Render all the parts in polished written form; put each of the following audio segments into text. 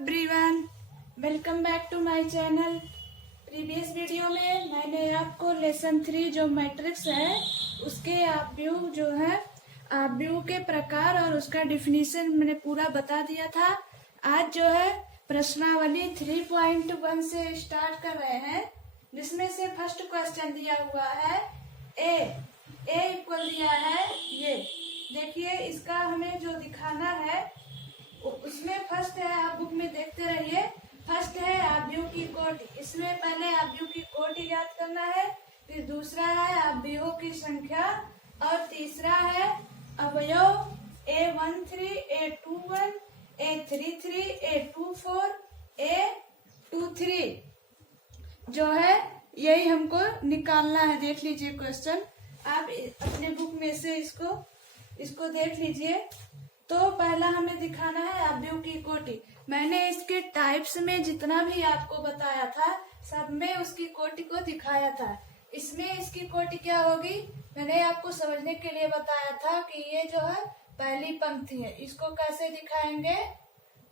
Everyone, welcome back to my channel. Previous video में मैंने आपको लेसन 3 जो मैट्रिक्स है उसके आव्यूह जो है आव्यूह के प्रकार और उसका डिफिनीशन मैंने पूरा बता दिया था। आज जो है प्रश्नावली 3.1 से स्टार्ट कर रहे हैं, जिसमें से फर्स्ट क्वेश्चन दिया हुआ है ए इक्वल दिया है ये। देखिए इसका हमें जो दिखाना है उसमें फर्स्ट है, आप बुक में देखते रहिए। फर्स्ट है आव्यूह की कोटि, इसमें पहले आव्यूह की कोटि याद करना है, फिर दूसरा है आव्यूहों की संख्या और तीसरा है अवयव A13, A21, A33, A24, A23 जो है यही हमको निकालना है। देख लीजिए क्वेश्चन, आप अपने बुक में से इसको देख लीजिए। तो पहला हमें दिखाना है आव्यूह की कोटि। मैंने इसके टाइप्स में जितना भी आपको बताया था सब में उसकी कोटि को दिखाया था। इसमें इसकी कोटि क्या होगी मैंने आपको समझने के लिए बताया था कि ये जो है पहली पंक्ति है, इसको कैसे दिखाएंगे।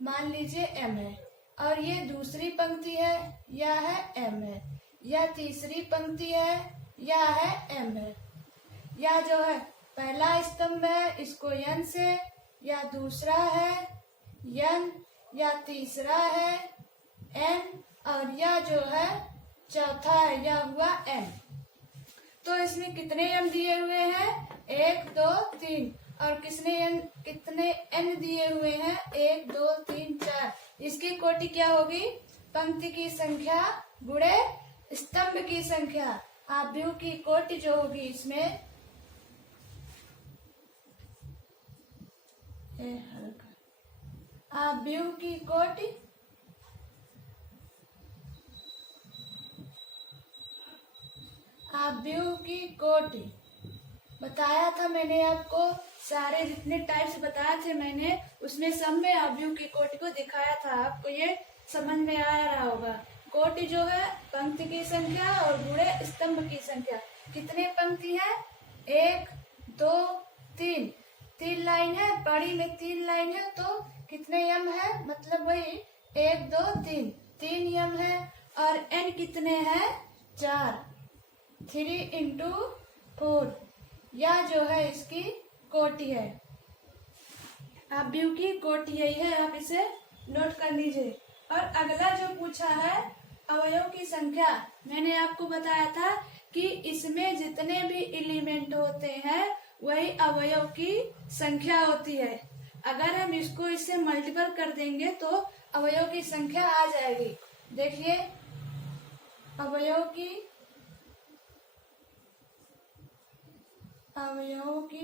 मान लीजिए m है और ये दूसरी पंक्ति है, यह है m है। यह तीसरी पंक्ति है, यह है m है। यह जो है पहला स्तंभ है, इसको n से, या दूसरा है n, या तीसरा है n, और यह जो है चौथा है, यह हुआ n। तो इसमें कितने m दिए हुए हैं 1 2 3, और कितने n दिए हुए हैं 1 2 3 4। इसकी कोटि क्या होगी पंक्ति की संख्या गुणे स्तंभ की संख्या। आव्यूह की कोटि जो होगी इसमें आव्यूह की कोटि बताया था मैंने आपको। सारे जितने टाइप्स बताए थे मैंने उसमें सब में आव्यूह की कोटि को दिखाया था। आपको ये समझ में आ रहा होगा। कोटि जो है पंक्ति की संख्या और गुणे स्तंभ की संख्या। कितने पंक्ति है 1 2 3, 3 लाइन है, बड़ी में 3 लाइन है, तो कितने यम है मतलब वही 1 2 3, 3 यम है। और n कितने हैं 4, 3 into 4। यह जो है इसकी कोटि है, आव्यूह की कोटि यही है, आप इसे नोट कर लीजिए। और अगला जो पूछा है अवयव की संख्या, मैंने आपको बताया था कि इसमें जितने भी एलिमेंट होते हैं वही अवयव की संख्या होती है। अगर हम इससे मल्टीपल कर देंगे तो अवयव की संख्या आ जाएगी। देखिए अवयव की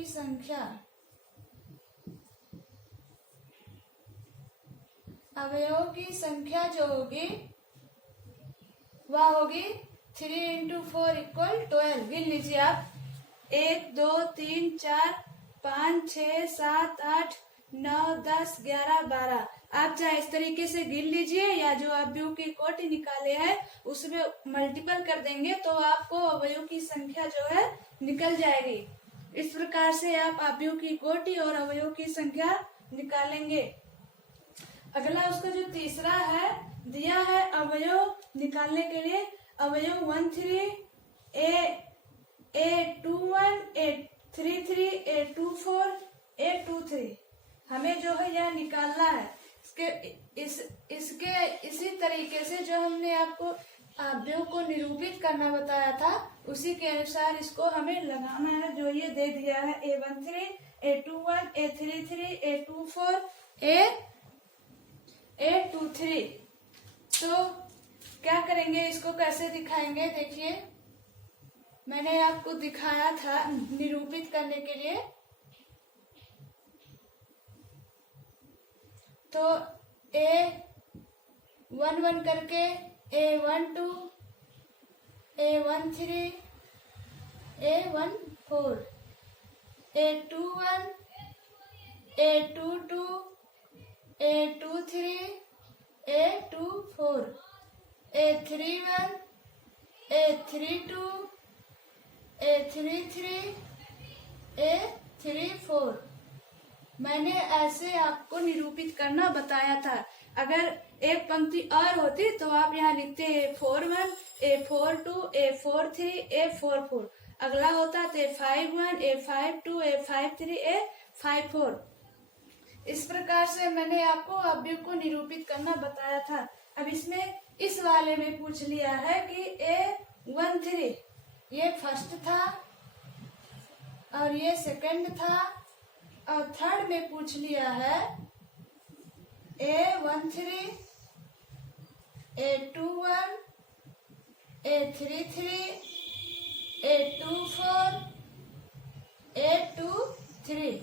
संख्या, अवयव की संख्या जो होगी वह होगी 3 into 4 = 12। गिन लीजिए आप 1 2 3 4 5 6 7 8 9 10 11 12। आप चाहे इस तरीके से गिन लीजिए या जो आव्यूह की कोटि निकाले हैं उसमें मल्टीपल कर देंगे तो आपको अवयव की संख्या जो है निकल जाएगी। इस प्रकार से आप आव्यूह की कोटि और अवयव की संख्या निकालेंगे। अगला उसका जो तीसरा है दिया है अवयव निकालने के लिए, अवयव 13 A21, A33, A24, A23 हमें जो है यह निकालना है। इसके इसी तरीके से जो हमने आपको आव्यूह को निरूपित करना बताया था उसी के अनुसार इसको हमें लगाना है। जो ये दे दिया है A13, A21, A33, A24, A23। तो क्या करेंगे, इसको कैसे दिखाएंगे। देखिए मैंने आपको दिखाया था निरूपित करने के लिए। तो A11 करके A12, A13, A14, A21, A22, A23, A24, A31, A32, A33, A34। मैंने ऐसे आपको निरूपित करना बताया था। अगर एक पंक्ति और होती तो आप यहाँ लिखते A41, A42, A43, A44। अगला होता तो A51, A52, A53, A54। इस प्रकार से मैंने आपको अवयव को निरूपित करना बताया था। अब इसमें इस वाले में पूछ लिया है कि A13 ये फर्स्ट था और ये सेकंड था, और थर्ड में पूछ लिया है A13, A21, A33, A24, A23।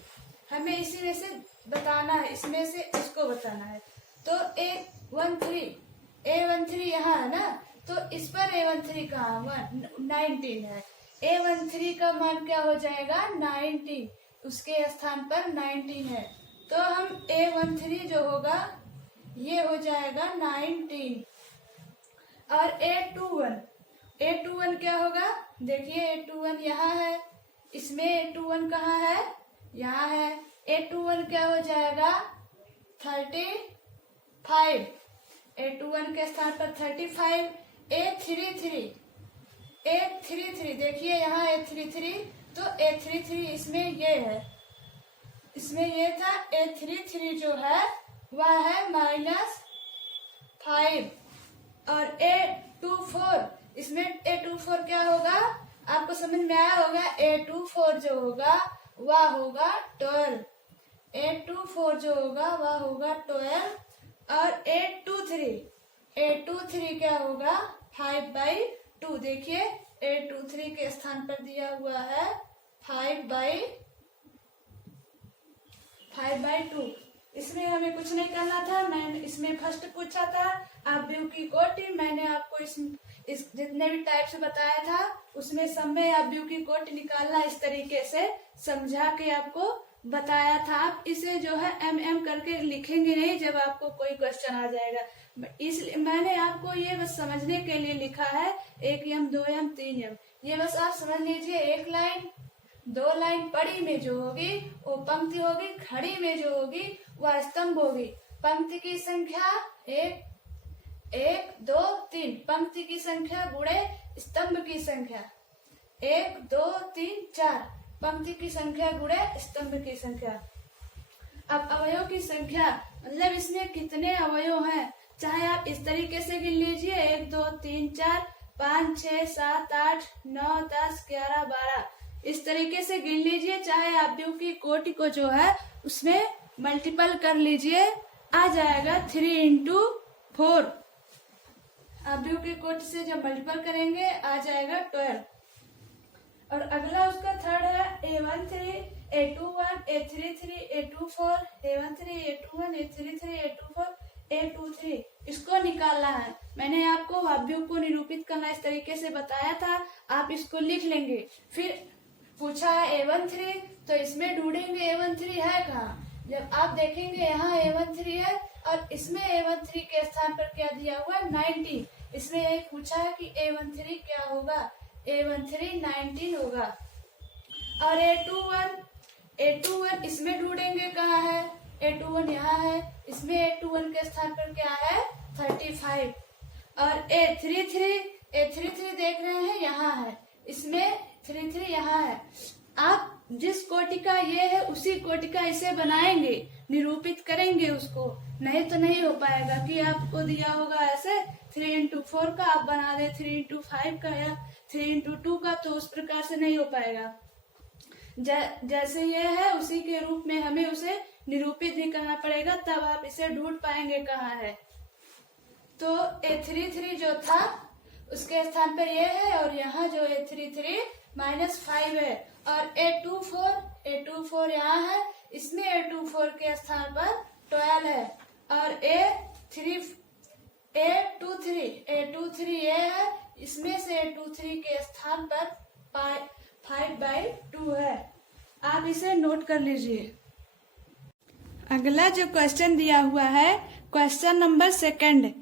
हमें इसी में से बताना है, इसमें से इसको बताना है। तो A13 यहाँ है ना, तो इस पर A13 कहाँ 19 है। A13 का मान क्या हो जाएगा 19, उसके स्थान पर 19 है। तो हम A13 जो होगा ये हो जाएगा 19। और A21 क्या होगा, देखिए A21 यहाँ है, इसमें A21 कहाँ है, यहाँ है। A21 क्या हो जाएगा 35, A21 के स्थान पर 35। A33 देखिए यहाँ A33, तो A33 इसमें ये है, इसमें ये था। A33 जो है वह है -5। और A24, इसमें A24 क्या होगा, आपको समझ में आया होगा। A24 जो होगा वह होगा 12, A24 जो होगा वह होगा 12। और A23 क्या होगा 5/2। देखिए A23 के स्थान पर दिया हुआ है 5/2। इसमें हमें कुछ नहीं करना था। मैंने इसमें फर्स्ट पूछा था अवयव की कोटि, मैंने आपको इस जितने भी टाइप से बताया था उसमें सब में अवयव की कोटि निकालना इस तरीके से समझा के आपको बताया था। आप इसे जो है MM करके लिखेंगे नहीं जब आपको कोई क्वेश्चन आ जाएगा, इसलिए मैंने आपको ये बस समझने के लिए लिखा है 1 M 2 M 3 M। ये बस आप समझ लीजिए। 1 लाइन 2 लाइन पड़ी में जो होगी वो पंक्ति होगी, खड़ी में जो होगी वह स्तंभ होगी। पंक्ति की संख्या 1 2 3, पंक्ति की संख्या गुणे स्तंभ की संख्या 1 2 3 4, पंक्ति की संख्या गुणे स्तंभ की संख्या। अब अवयव की संख्या मतलब इसमें कितने अवयव हैं, चाहे आप इस तरीके से गिन लीजिए 1 2 3 4 5 6 7 8 9 10 11 12, इस तरीके से गिन लीजिए। चाहे अवयव की कोटि को जो है उसमें मल्टीपल कर लीजिए, आ जाएगा 3 × 4। अवयव की कोटि से जब मल्टीपल करेंगे आ जाएगा 12। और अगला उसका थर्ड है A13, A21, A33, A24, A13, A21, A33, A24, A23। इसको निकालना है। मैंने आपको अवयव को निरूपित करना इस तरीके से बताया था, आप इसको लिख लेंगे। फिर पूछा है A13, तो इसमें ढूंढेंगे A13 है कहाँ। जब आप देखेंगे यहाँ A13 है और इसमें A13 के स्थान पर क्या दिया हुआ 19। इसमें यही पूछा है कि A13 क्या होगा, A13 19 होगा। और A21 इसमें ढूंढेंगे कहाँ है, A21 यहाँ है, इसमें A21 के स्थान पर क्या है 35। और A33 देख रहे हैं यहाँ है, इसमें 33 यहाँ है। आप जिस कोटि का ये है उसी कोटि का इसे बनाएंगे, निरूपित करेंगे उसको, नहीं तो नहीं हो पाएगा। कि आपको दिया होगा ऐसे 3 × 4 का आप बना दे 3 × 5 का या 3 × 2 का, तो उस प्रकार से नहीं हो पाएगा। जैसे ये है उसी के रूप में हमें उसे निरूपित भी करना पड़ेगा, तब आप इसे ढूंढ पाएंगे कहाँ है। तो A33 जो था उसके स्थान पर ये है, और यहाँ जो A33 -5 है। और A24 यहाँ है, इसमें A24 के स्थान पर 12 है। और A23 ये है, इसमें से A23 के स्थान पर 5/2 है। आप इसे नोट कर लीजिए। अगला जो क्वेश्चन दिया हुआ है क्वेश्चन नंबर 2,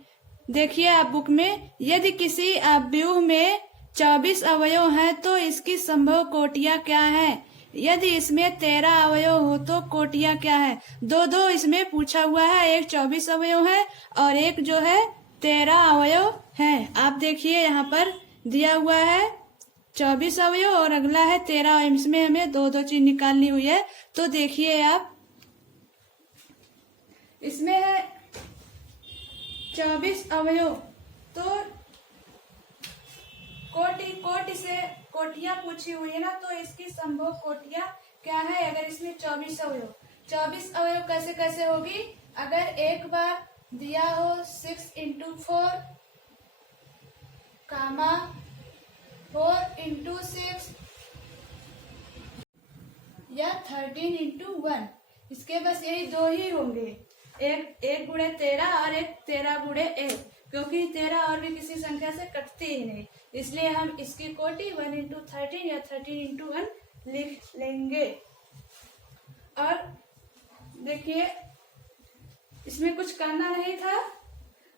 देखिए आप बुक में, यदि किसी अवयव में 24 अवयव हैं तो इसकी संभव कोटियां क्या हैं। यदि इसमें 13 अवयव हो तो कोटियां क्या है? दो दो इसमें पूछा हुआ है, एक 24 अवयव है और एक जो है 13 अवयव है। आप देखिए यहाँ पर दिया हुआ है 24 अवयव और अगला है 13। इसमें हमें दो दो चीज निकालनी हुई है। तो देखिए आप, इसमें है 24 अवयव, तो कोटि से कोटियां पूछी हुई है ना, तो इसकी संभव कोटियां क्या है? अगर इसमें 24 अवयव कैसे कैसे होगी? अगर एक बार दिया हो 6 इंटू 4 कामा 4 इंटू 6 या 13 इंटू 1, इसके बस यही दो ही होंगे, एक गुणे 13 और एक 13 गुणे 1, क्योंकि 13 और भी किसी संख्या से कटती ही नहीं, इसलिए हम इसकी कोटि 1 इंटू 13 या 13 इंटू 1 लिख लेंगे। और देखिए इसमें कुछ करना नहीं था,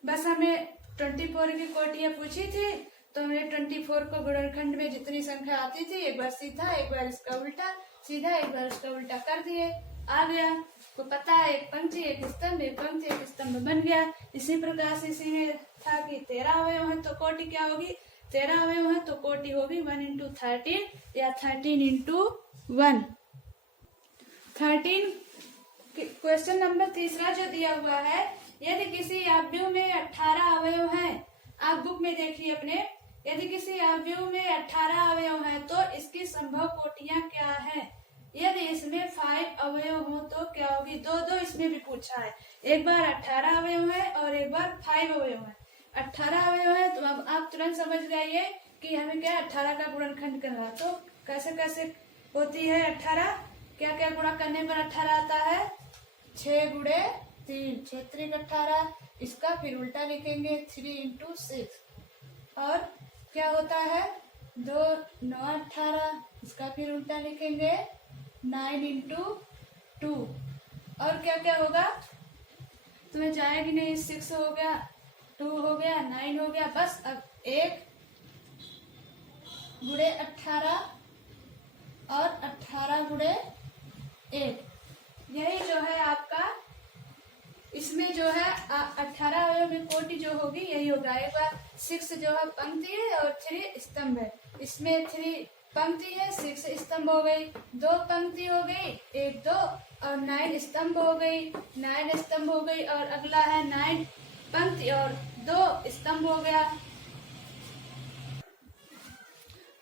बस हमें 24 की कोटियां पूछी थी, तो हमने 24 को गुणनखंड में जितनी संख्या आती थी एक बार सीधा, एक बार इसका उल्टा, सीधा एक बार इसका उल्टा कर दिए, आ गया। तो पता है एक पंक्ति एक स्तंभ, एक पंक्ति एक स्तंभ बन गया। इसी प्रकार से इसी में था कि 13 अवयव है तो कोटि क्या होगी? 13 अवयव है तो कोटि होगी 1 इंटू 13 या 13 इंटू 1। 13 क्वेश्चन नंबर तीसरा जो दिया हुआ है, यदि किसी अवयव में 18 अवयव हैं, आप बुक में देखिए अपने, यदि किसी अवयव में 18 अवयव हैं तो इसकी संभव कोटियां क्या है? यदि इसमें 5 अवयव हो तो क्या होगी? दो दो इसमें भी पूछा है, एक बार 18 अवयव है और एक बार 5 अवयव है। 18 अवयव है तो अब आप तुरंत समझ जाइए कि हमें क्या 18 का गुणनखंड करना, तो कैसे कैसे होती है 18, क्या क्या गुणा करने पर 18 आता है? 6 गुणे 3, 6 3 18, इसका फिर उल्टा लिखेंगे 3 इंटू 6, और क्या होता है 2 9 18, इसका फिर उल्टा लिखेंगे 9 इंटू 2, और क्या क्या होगा तुम्हें जाएगी नहीं, 6 हो गया, 2 हो गया, 9 हो गया, बस अब 1 गुणे 18 और 18 गुणे 1, यही जो है आपका, इसमें जो है 18 अवयव में कोटि जो होगी यही होगा। एक बार 6 जो है पंक्ति है और 3 स्तंभ है, इसमें 3 पंक्ति है, 6 स्तंभ हो गई, 2 पंक्ति हो गई, 1 2 और 9 स्तंभ हो गई, 9 स्तंभ हो गई, और अगला है 9 पंक्ति और 2 स्तंभ हो गया।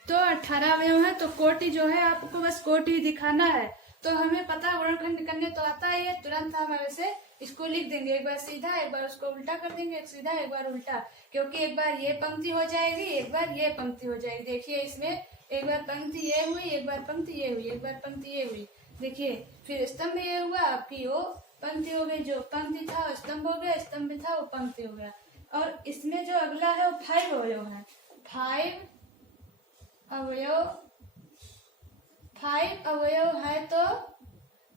तो 18 अवयव है तो कोटि जो है आपको बस कोटि दिखाना है, तो हमें पता गुणनखंड करने तो आता ही है, तुरंत हम वैसे इसको लिख देंगे, एक बार सीधा एक बार उसको उल्टा कर देंगे, एक सीधा एक बार उल्टा, क्योंकि एक बार ये पंक्ति हो जाएगी एक बार ये पंक्ति हो जाएगी। देखिए इसमें एक बार पंक्ति ये हुई, एक बार पंक्ति ये हुई, एक बार पंक्ति ये हुई, देखिए फिर स्तंभ ये हुआ, आपकी वो पंक्ति हो गई, जो पंक्ति था वो स्तंभ हो गया, स्तंभ था वो पंक्ति हो गया। और इसमें जो अगला है वो 5 अवयव है, 5 अवयव है तो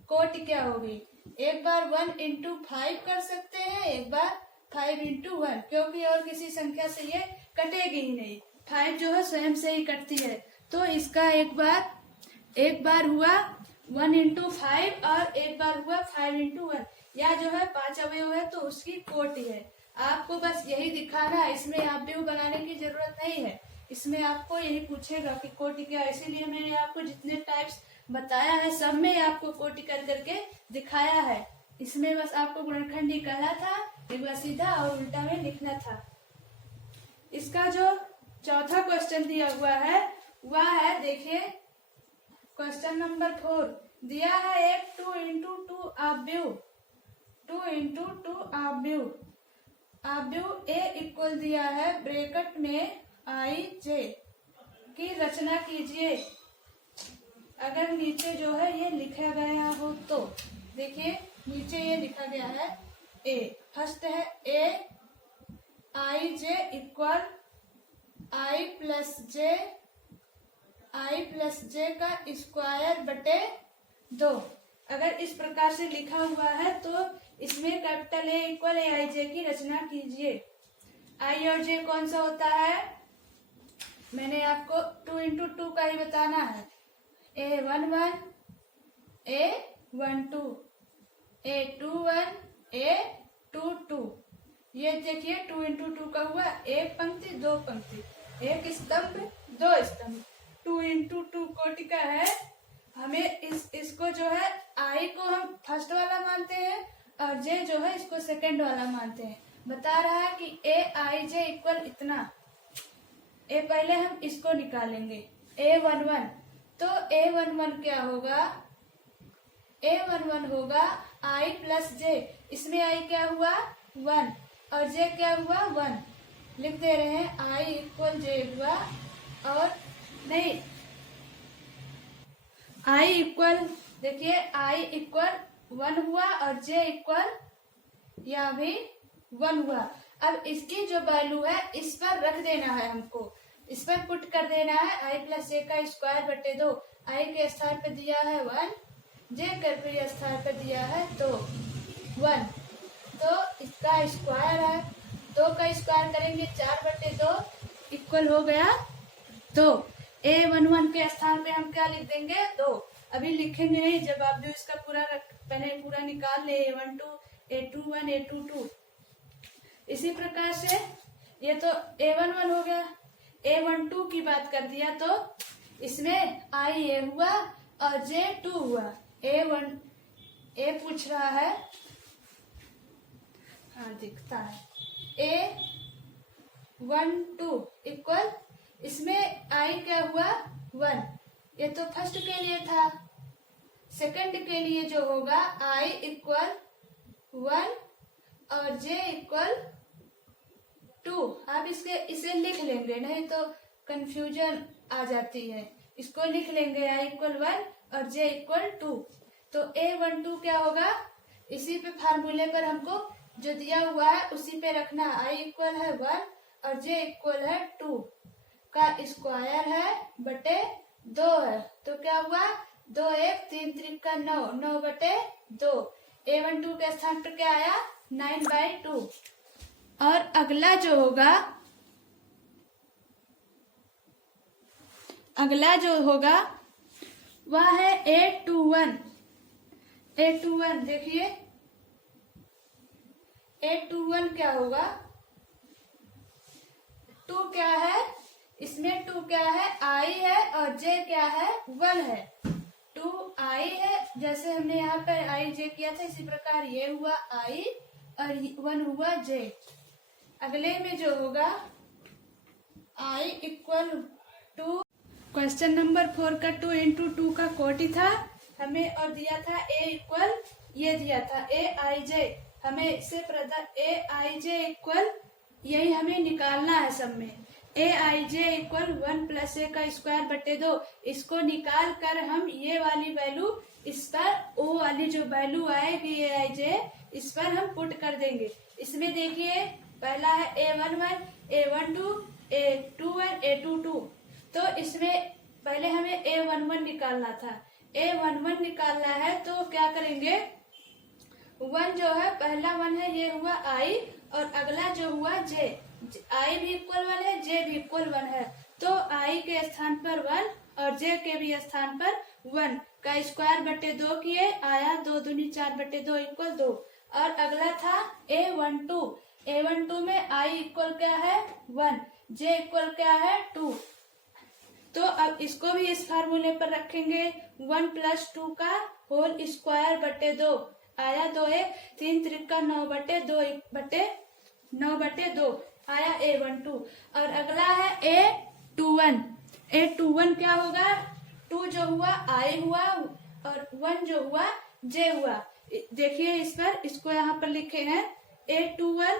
कोटि क्या होगी? एक बार 1 इंटू 5 कर सकते हैं, एक बार 5 इंटू 1, क्योंकि और किसी संख्या से ये कटेगी ही नहीं, 5 जो है स्वयं से ही कटती है। तो इसका एक बार हुआ 1 इंटू 5 और एक बार हुआ 5 इंटू 1, या जो है 5 अवयव है तो उसकी कोटि है। आपको बस यही दिखाना है, इसमें आप भी बनाने की जरूरत नहीं है, इसमें आपको यही पूछेगा कि कोटि क्या है, इसीलिए मैंने आपको जितने टाइप्स बताया है सब में आपको कोटि कर करके दिखाया है। इसमें बस आपको गुणनखंड ही करना था, एक बार सीधा और उल्टा में लिखना था। इसका जो चौथा क्वेश्चन दिया हुआ है वह है, देखिए क्वेश्चन नंबर 4 दिया है, एक 2 इंटू 2 अवयव, 2 इंटू 2 अवयव ए इक्वल दिया है ब्रैकेट में आई जे की रचना कीजिए। अगर नीचे जो है ये लिखा गया हो तो देखिए नीचे ये लिखा गया है ए, फर्स्ट है ए आई जे इक्वल आई प्लस जे का स्क्वायर बटे 2। अगर इस प्रकार से लिखा हुआ है तो इसमें कैपिटल ए इक्वल ए आई जे की रचना कीजिए। आई और जे कौन सा होता है, मैंने आपको 2 इंटू 2 का ही बताना है, A11 A12 A21 A22। ये देखिए 2 इंटू 2 का हुआ, एक पंक्ति दो पंक्ति, एक स्तंभ दो स्तंभ। 2 इंटू 2 कोटि का है। हमें इसको जो है आई को हम फर्स्ट वाला मानते हैं और जे जो है इसको सेकंड वाला मानते हैं। बता रहा है कि ए आई जे इक्वल इतना। ए पहले हम इसको निकालेंगे A11, तो A11 क्या होगा? A11 होगा I प्लस जे। इसमें I क्या हुआ 1 और जे क्या हुआ 1। लिख दे रहे हैं I इक्वल जे हुआ, और नहीं I इक्वल, देखिए I इक्वल 1 हुआ और जे इक्वल या भी 1 हुआ। अब इसकी जो वैल्यू है इस पर रख देना है, हमको इस पर पुट कर देना है। आई प्लस जे का स्क्वायर बटे 2। आई के स्थान पे दिया है 1, जे के स्थान पे दिया है 2 1, तो इसका स्क्वायर है 2 का स्क्वायर करेंगे 4 बटे 2 इक्वल हो गया 2। A11 के स्थान पे हम क्या लिख देंगे 2। अभी लिखेंगे नहीं, जब आप जो इसका पहले पूरा निकाल ले A12 A21 A22। इसी प्रकार से ये तो A11 हो गया। A12 की बात कर दिया तो इसमें आई ए हुआ और जे 2 हुआ। A पूछ रहा है, हाँ दिखता है A12 इक्वल, इसमें आई क्या हुआ 1। ये तो फर्स्ट के लिए था। सेकंड के लिए जो होगा आई इक्वल 1 और जे इक्वल 2। आप इसे लिख लेंगे, नहीं तो कंफ्यूजन आ जाती है। इसको लिख लेंगे आई इक्वल 1 और जे इक्वल 2। तो A12 क्या होगा, इसी पे फार्मूले पर हमको जो दिया हुआ है उसी पे रखना। आई इक्वल है 1 और जे इक्वल है 2 का स्क्वायर है बटे 2 है, तो क्या हुआ 2 1 3 3 का 9 9 बटे 2। A12 के स्थान पर क्या आया 9/2। और अगला जो होगा वह है A21। देखिए A21 क्या होगा, 2 क्या है, इसमें 2 क्या है I है और J क्या है 1 है। 2 I है, जैसे हमने यहाँ पर I J किया था इसी प्रकार ये हुआ I और 1 हुआ J। अगले में जो होगा I इक्वल 2, क्वेश्चन नंबर 4 का 2 इंटू 2 का कोटि था हमें, और दिया था A इक्वल, ये दिया था AIJ। हमें इससे AIJ इक्वल, यही हमें निकालना है सब में। AIJ इक्वल 1 प्लस A का स्क्वायर बटे 2। इसको निकाल कर हम ये वाली वैल्यू इस पर, ओ वाली जो वैल्यू आएगी AIJ इस पर हम पुट कर देंगे। इसमें देखिए पहला है A11 A12 A21 A22, तो इसमें पहले हमें A11 निकालना था। A11 निकालना है तो क्या करेंगे, 1 जो है पहला 1 है ये हुआ I और अगला जो हुआ J। I भी इक्वल 1 है, J भी इक्वल 1 है, तो I के स्थान पर 1 और J के भी स्थान पर 1 का स्क्वायर बटे 2 किए, आया 2 दूनी 4 बटे 2 इक्वल 2। और अगला था A12 में I इक्वल क्या है 1, J इक्वल क्या है 2। तो अब इसको भी इस फार्मूले पर रखेंगे, 1 प्लस 2 का होल स्क्वायर बटे 2, आया 2 1 3 3 का 9 बटे 2 आया A12। और अगला है A21 क्या होगा, 2 जो हुआ I हुआ और 1 जो हुआ J हुआ। देखिए इस पर, इसको यहाँ पर लिखे हैं A21,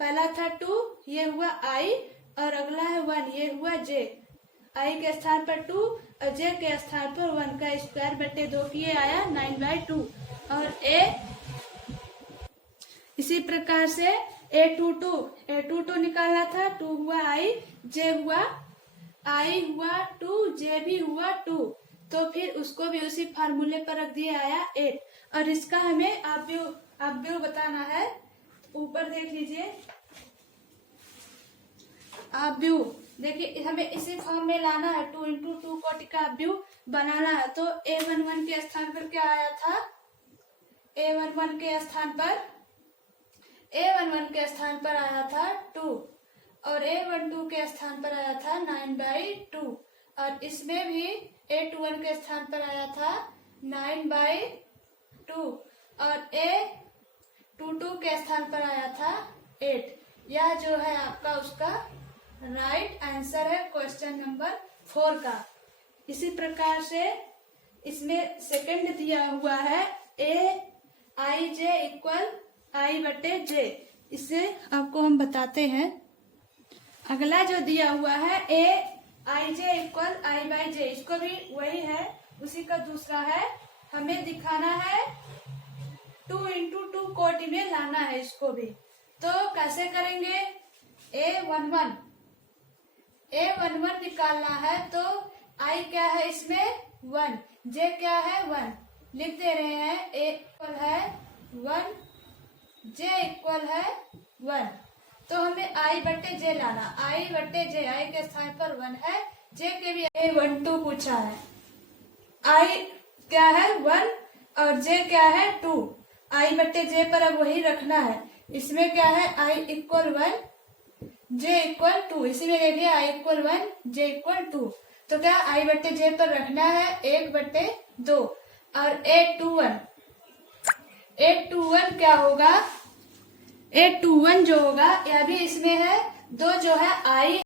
पहला था 2 ये हुआ I और अगला है 1 ये हुआ J। I के स्थान पर 2 और J के स्थान पर 1 का स्क्वायर बटे 2 किए, आया 9/2। और इसी प्रकार से A22 निकाला था, 2 हुआ I, J हुआ I हुआ 2 J भी हुआ 2, तो फिर उसको भी उसी फार्मूले पर रख दिया, आया 8। और इसका हमें आप भी बताना है, ऊपर देख लीजिए आप भी देखिए हमें इसी फॉर्म में लाना है, 2 इंटू 2 कोटि का व्यू बनाना है। तो A11 के स्थान पर क्या आया था, A11 के स्थान पर आया था 2 और A12 के स्थान पर आया था 9/2 और इसमें भी A21 के स्थान पर आया था 9/2 और A22 के स्थान पर आया था 8। यह जो है आपका उसका राइट आंसर है क्वेश्चन नंबर 4 का। इसी प्रकार से इसमें सेकंड दिया हुआ है Aij इक्वल I/J। इससे आपको हम बताते हैं। अगला जो दिया हुआ है Aij इक्वल I/J, इसको भी वही है, उसी का दूसरा है। हमें दिखाना है 2 इंटू 2 कोटि में लाना है इसको भी। तो कैसे करेंगे, A11 निकालना है तो I क्या है इसमें 1, J क्या है 1, लिख दे रहे हैं। A इक्वल है 1, J इक्वल है 1। तो हमें I/J लाना, I/J, I के स्थान पर 1 है, J के भी A12 पूछा है। I क्या है 1 और J क्या है 2, I/J पर अब वही रखना है। इसमें क्या है I इक्वल 1, J इक्वल 2, इसी में देखिए I इक्वल 1, J इक्वल 2। तो क्या I/J पर रखना है 1/2 और A21 क्या होगा, A21 जो होगा यह भी इसमें है 2 जो है I